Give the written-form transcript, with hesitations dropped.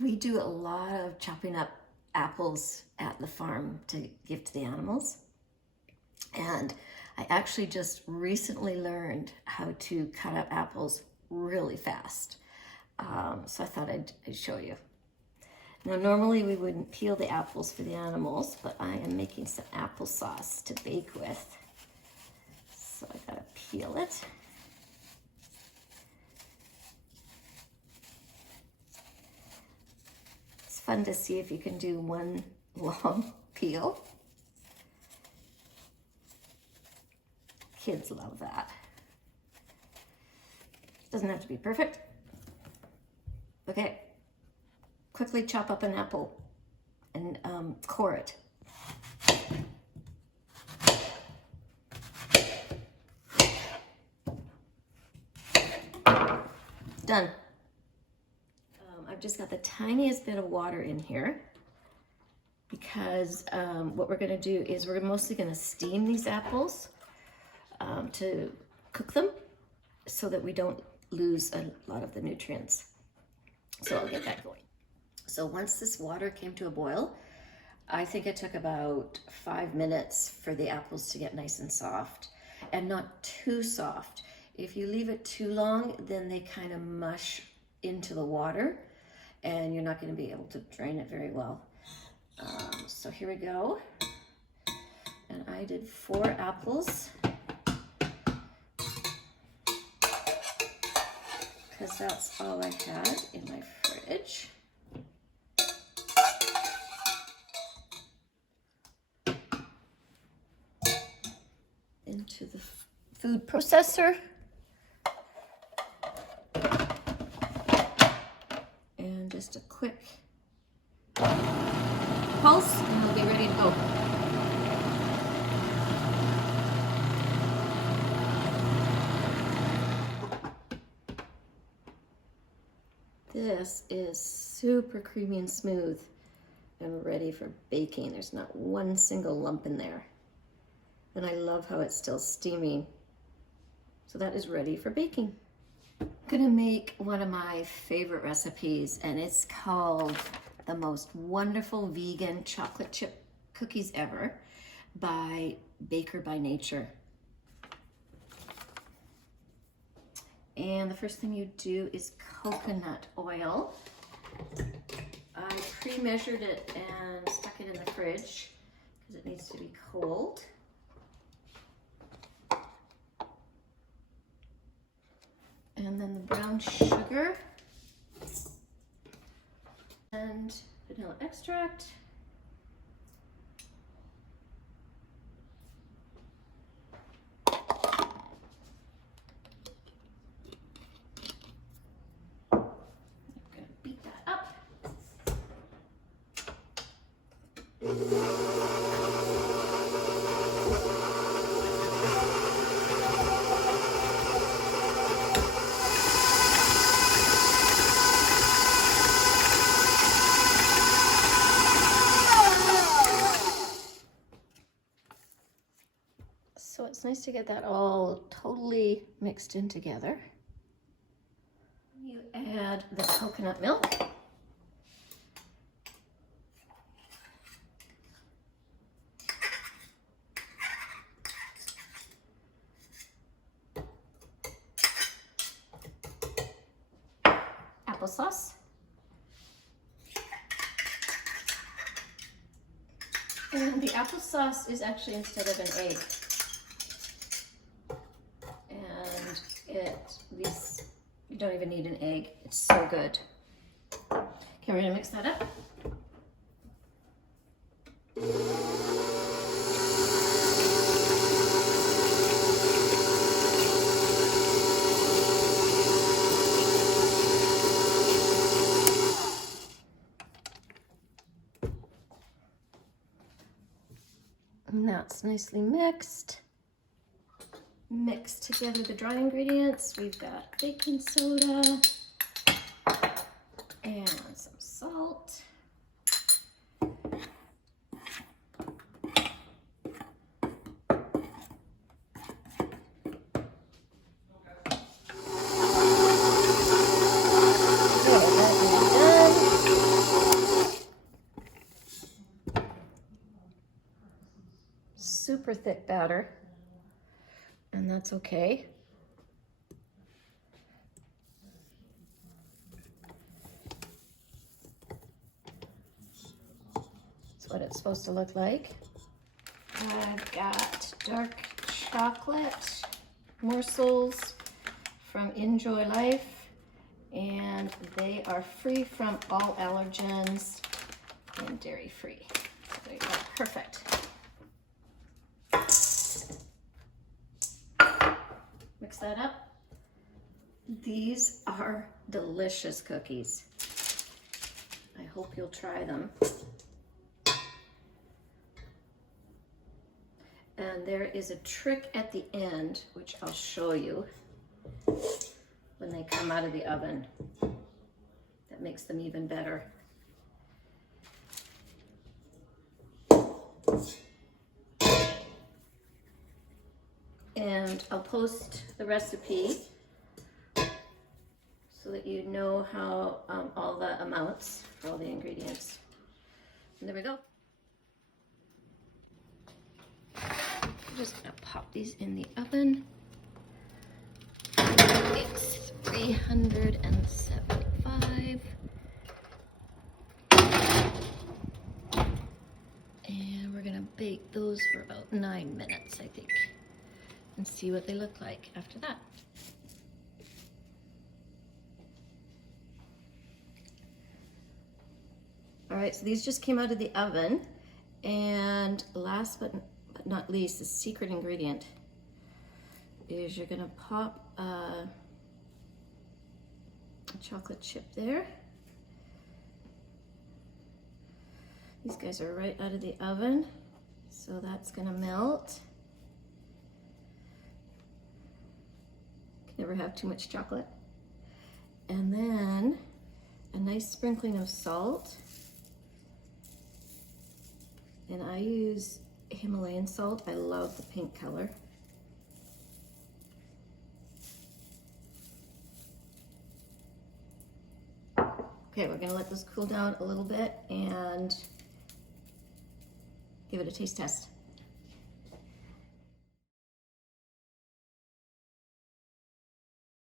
We do a lot of chopping up apples at the farm to give to the animals. And I actually just recently learned how to cut up apples really fast. So I thought I'd show you. Now, normally we wouldn't peel the apples for the animals, but I am making some applesauce to bake with. So I gotta peel it. It's fun to see if you can do one long peel. Kids love that. Doesn't have to be perfect. Okay, quickly chop up an apple and core it. Done. I've just got the tiniest bit of water in here because what we're gonna do is we're mostly gonna steam these apples to cook them so that we don't lose a lot of the nutrients. So I'll get that going. So once this water came to a boil, I think it took about 5 minutes for the apples to get nice and soft and not too soft. If you leave it too long, then they kind of mush into the water and you're not going to be able to drain it very well. So here we go. And I did 4 apples because that's all I had in my fridge. Into the food processor. And just a quick pulse and we'll be ready to go. This is super creamy and smooth and ready for baking. There's not one single lump in there. And I love how it's still steaming. So that is ready for baking. I'm gonna make one of my favorite recipes, and it's called the most wonderful vegan chocolate chip cookies ever by Baker by Nature. And the first thing you do is coconut oil. I pre-measured it and stuck it in the fridge because it needs to be cold. And then the brown sugar and vanilla extract. So it's nice to get that all totally mixed in together. You add the coconut milk. Applesauce. And the applesauce is actually instead of an egg. You don't even need an egg. It's so good. Okay, we're gonna mix that up. And that's nicely mixed. Mix together the dry ingredients. We've got baking soda and some salt. Good, that's done. super thick batter, and that's okay. That's what it's supposed to look like. I've got dark chocolate morsels from Enjoy Life, and they are free from all allergens and dairy free. So there you go, perfect. Mix that up. These are delicious cookies. I hope you'll try them. And there is a trick at the end, which I'll show you when they come out of the oven, that makes them even better. And I'll post the recipe so that you know how all the amounts for all the ingredients. And there we go. I'm just gonna pop these in the oven. It's 375. And we're gonna bake those for about 9 minutes, I think, and see what they look like after that. All right, so these just came out of the oven, and last but not least, the secret ingredient is you're gonna pop a chocolate chip there. These guys are right out of the oven, so that's gonna melt. Can never have too much chocolate. And then a nice sprinkling of salt. And I use Himalayan salt. I love the pink color. Okay, we're gonna let this cool down a little bit and give it a taste test.